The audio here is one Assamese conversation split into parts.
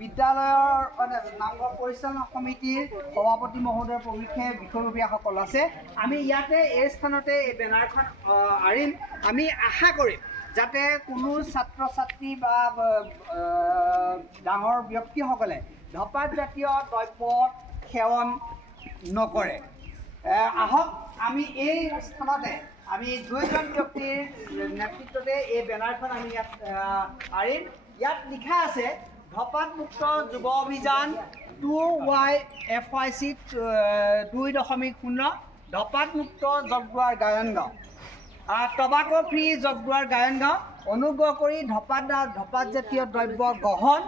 বিদ্যালয়ৰ নামঘৰ পৰিচালনা সমিতিৰ সভাপতি মহোদয় প্ৰমুখ্যে বিষয়ববীয়াসকল আছে। আমি ইয়াতে এই স্থানতে এই বেনাৰখন আঁৰিম। আমি আশা কৰিম যাতে কোনো ছাত্ৰ ছাত্ৰী বা ডাঙৰ ব্যক্তিসকলে ধঁপাত জাতীয় দ্ৰব্য সেৱন নকৰে। আহক আমি এই স্থানতে আমি দুইজন ব্যক্তিৰ নেতৃত্বতে এই বেনাৰখন আমি ইয়াত আঁৰিম। ইয়াত লিখা আছে ধঁপাত মুক্ত যুৱ অভিযান 2YFYC 2.0 ধঁপাত মুক্ত জগদুৱাৰ গায়নগাঁও টবাকো ফ্ৰী জগদুৱাৰ গায়নগাঁও। অনুগ্ৰহ কৰি ধঁপাত জাতীয় দ্ৰব্য গ্ৰহণ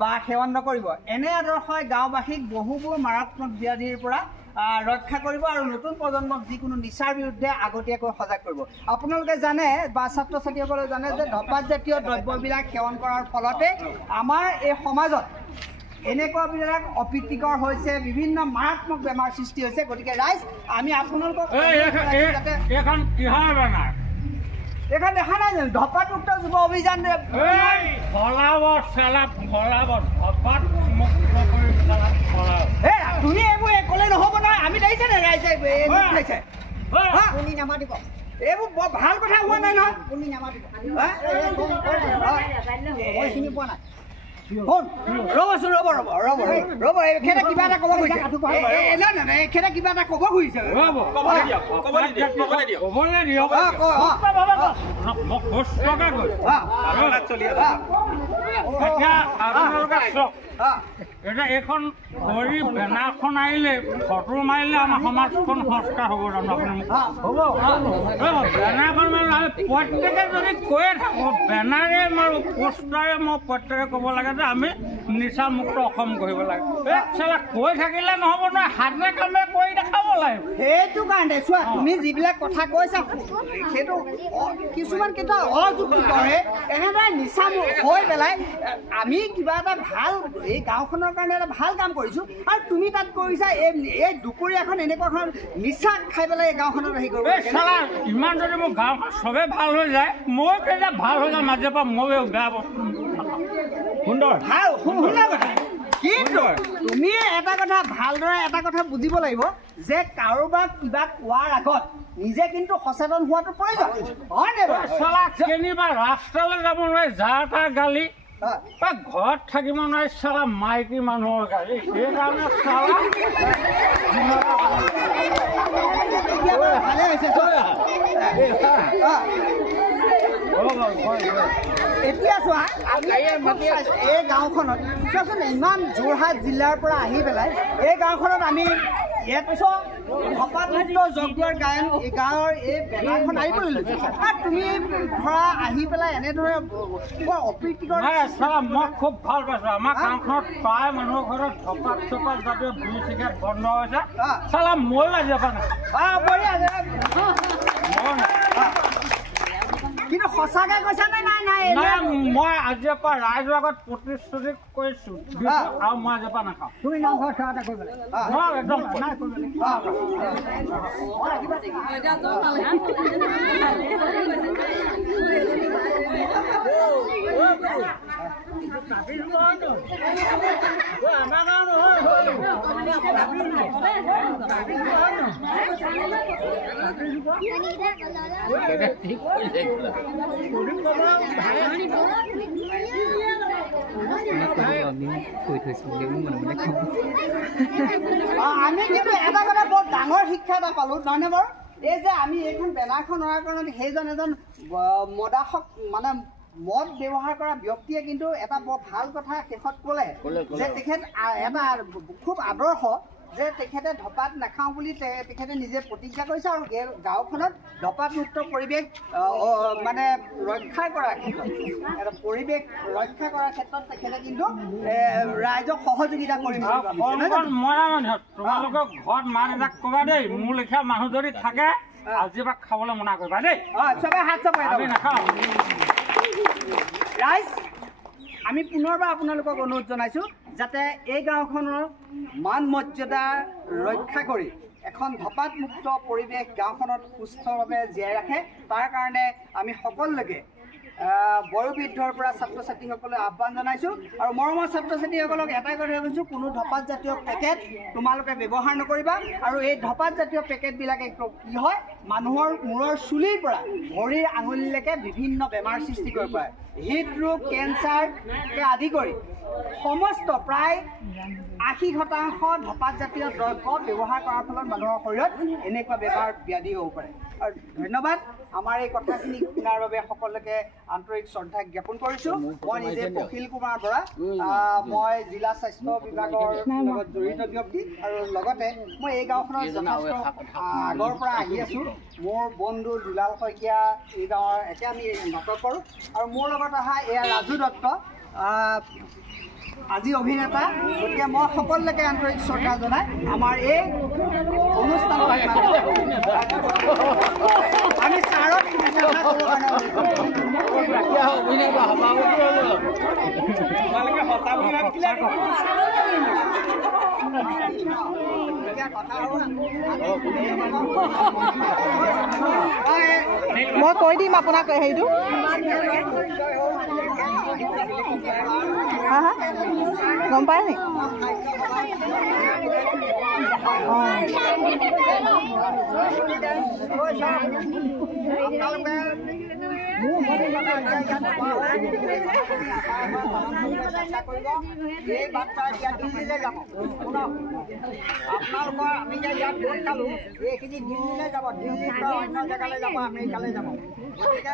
বা সেৱন নকৰিব। এনে আদৰ্শই গাঁওবাসীক বহুবোৰ মাৰাত্মক ব্যাধিৰ পৰা ৰক্ষা কৰিব আৰু নতুন প্ৰজন্মক যিকোনো নিচাৰ বিৰুদ্ধে আগতীয়াকৈ সজাগ কৰিব। আপোনালোকে জানে বা ছাত্ৰ ছাত্ৰীসকলে জানে যে ধঁপাত জাতীয় দ্ৰব্যবিলাক সেৱন কৰাৰ ফলতে আমাৰ এই সমাজত এনেকুৱাবিলাক অপ্ৰীতিকৰ হৈছে, বিভিন্ন মাৰাত্মক বেমাৰ সৃষ্টি হৈছে। গতিকে ৰাইজ আমি আপোনালোকক এখন দেখা নাই জানো ধঁপাত মুক্ত যুৱ অভিযান তুমি এইবোৰ ক'লে নহ'ব নহয়। আমি দেখিছে নে ৰাইজে খাইছে নামাতিব, এইবোৰ বৰ ভাল কথা হোৱা নাই নহয়। চিনি পোৱা নাই ৰ'বচোন ৰ'ব এখেতে কিবা এটা ক'ব খুজিছে। এখেতে কিবা এটা ক'ব খুজিছে। এতিয়া এইখন ধৰি বেনাৰখন আহিলে ফটো মাৰিলে আমাৰ সমাজখন সংস্কাৰ হ'ব জানো আপুনি হ'ব বেনাৰখন মাৰিলে প্ৰত্যেকে যদি কৈয়ে থাকোঁ বেনাৰে মাৰোঁ পোষ্টাৰে মই প্ৰত্যেকে ক'ব লাগে যে আমি নিচামুক্ত অসম কৰিব লাগে। চালা কৈ থাকিলে নহ'ব নহয়, হাতে কামে কৰি দেখাব লাগে। সেইটো কাৰণে চোৱা তুমি যিবিলাক কথা কৈছা সেইটো কিছুমান কেতিয়াবা অযুক্তিকৰে এনেদৰে নিচা হৈ পেলাই আমি কিবা এটা ভাল এই গাঁওখনৰ কাৰণে এটা ভাল কাম কৰিছোঁ আৰু তুমি তাত কৰিছা এই দুপৰীয়াখন এনেকুৱাখন নিচা খাই পেলাই এই গাঁওখনত আহি কৰিব। চালা ইমান যদি মোৰ গাঁওখন চবেই ভাল হৈ যায় মই কেতিয়া ভাল হৈ যাম মাজে পৰা মই বেয়া বস্তু সুন্দৰ ভাল সুন্দৰ কথা। কিন্তু তুমি এটা কথা ভালদৰে এটা কথা বুজিব লাগিব যে কাৰোবাক কিবা কোৱাৰ আগত নিজে কিন্তু সচেতন হোৱাটো প্ৰয়োজন হয় নে বাৰু? চালা কেনিবা ৰাস্তালৈ যাব নোৱাৰে যাৰ তাৰ গালি বা ঘৰত থাকিব নোৱাৰি চালা মাইকী মানুহৰ গাড়ী সেইকাৰণে চালা ভালে হৈছে। এতিয়া চোৱা এই গাঁওখনত চোৱাচোন ইমান যোৰহাট জিলাৰ পৰা আহি পেলাই এই গাঁওখনত আমি ইয়াৰ পিছত ধঁপাত মুক্ত জগদুৱাৰ গায়ন এই গাঁৱৰ এই বেনাৰখন আহি পৰিলোঁ আৰু তুমি ধৰা আহি পেলাই এনেদৰে বৰ অপ্ৰীতিকৰ। মই খুব ভাল পাইছোঁ। আমাৰ গাঁওখনত প্ৰায় মানুহৰ ঘৰত ধঁপাত চপাত জাতীয় বিড়ি চিগাৰেট বন্ধ হৈছে। চালা মই আজি পৰা কিন্তু সঁচাকৈ কৈছা নে নাই? নাই মই আজিৰ পৰা ৰাইজৰ আগত প্ৰতিশ্ৰুতি কৰিছোঁ আৰু মই আজিৰ পৰা নাখাওঁ। তুমি নামঘৰ সেৱা এটা কৰিব লাগে একদম আমি কিন্তু এটা কথা বৰ ডাঙৰ শিক্ষা এটা পালোঁ নহয়নে বাৰু? এই যে আমি এইখন বেনাৰখন অনাৰ কাৰণে সেইজন এজন মদাসক মানে মদ ব্যৱহাৰ কৰা ব্যক্তিয়ে কিন্তু এটা বৰ ভাল কথা শেষত ক'লে যে তেখেত এটা খুব আদৰ্শ যে তেখেতে ধঁপাত নাখাওঁ বুলি তেখেতে নিজে প্ৰতিজ্ঞা কৰিছে আৰু এই গাঁওখনত ধঁপাত মুক্ত পৰিৱেশ মানে ৰক্ষা কৰাৰ ক্ষেত্ৰত এটা পৰিৱেশ ৰক্ষা কৰাৰ ক্ষেত্ৰত তেখেতে কিন্তু ৰাইজক সহযোগিতা কৰিম। তোমালোকৰ ঘৰত মা দেউতাক ক'বা দেই মোৰ লেখীয়া মানুহ যদি থাকে আজিৰ পৰা খাবলৈ মনা কৰিবা দেই। চবে হাত চাপাই নাখাওঁ। ৰাইজ আমি পুনৰবাৰ আপোনালোকক অনুৰোধ জনাইছোঁ যাতে এই গাঁওখনৰ মান মৰ্যাদা ৰক্ষা কৰি এখন ধঁপাত মুক্ত পৰিৱেশ গাঁওখনত সুস্থভাৱে জীয়াই ৰাখে তাৰ কাৰণে আমি সকলোকে বয়োবৃদ্ধৰ পৰা ছাত্ৰ ছাত্ৰীসকলে আহ্বান জনাইছোঁ আৰু মৰমৰ ছাত্ৰ ছাত্ৰীসকলক এটাই কথা কৈছোঁ, কোনো ধপাত জাতীয় পেকেট তোমালোকে ব্যৱহাৰ নকৰিবা। আৰু এই ধপাত জাতীয় পেকেটবিলাকে কি হয়, মানুহৰ মূৰৰ চুলিৰ পৰা ভৰিৰ আঙুলিলৈকে বিভিন্ন বেমাৰ সৃষ্টি কৰিব পাৰে। হৃদৰোগ, কেঞ্চাৰকে আদি কৰি সমস্ত প্ৰায় 80% ধপাত জাতীয় দ্ৰব্য ব্যৱহাৰ কৰাৰ ফলত মানুহৰ শৰীৰত এনেকুৱা বেমাৰ ব্যাধি হ'ব পাৰে। আৰু ধন্যবাদ। আমাৰ এই কথাখিনি শুনাৰ বাবে সকলোকে আন্তৰিক শ্ৰদ্ধা জ্ঞাপন কৰিছোঁ। মই নিজে প্ৰফুল্ল কুমাৰ বৰা, মই জিলা স্বাস্থ্য বিভাগৰ লগত জড়িত ব্যক্তি আৰু লগতে মই এই গাঁওখনৰ যথেষ্ট আগৰ পৰা আহি আছোঁ। মোৰ বন্ধু দুলাল শইকীয়া এই গাঁৱৰ একে আমি নাটক কৰোঁ আৰু মোৰ লগত অহা এয়া ৰাজু দত্ত, আজি অভিনেতা। গতিকে মই সকলোকে আন্তৰিক শ্ৰদ্ধা জনাই আমাৰ এই অনুষ্ঠানত আমি ছাৰক মই কৈ দিম আপোনাক হেৰিটো। হা হা গম পায় নি? এই বাচ্চা এতিয়া দিল্লীলৈ যাব। আপোনালোকৰ আমি যে ইয়াত ভোট খালোঁ, এইখিনি দিল্লীলৈ যাব, দিল্লীৰ পৰা অন্য জেগালৈ যাব, আমেৰিকালৈ যাব। গতিকে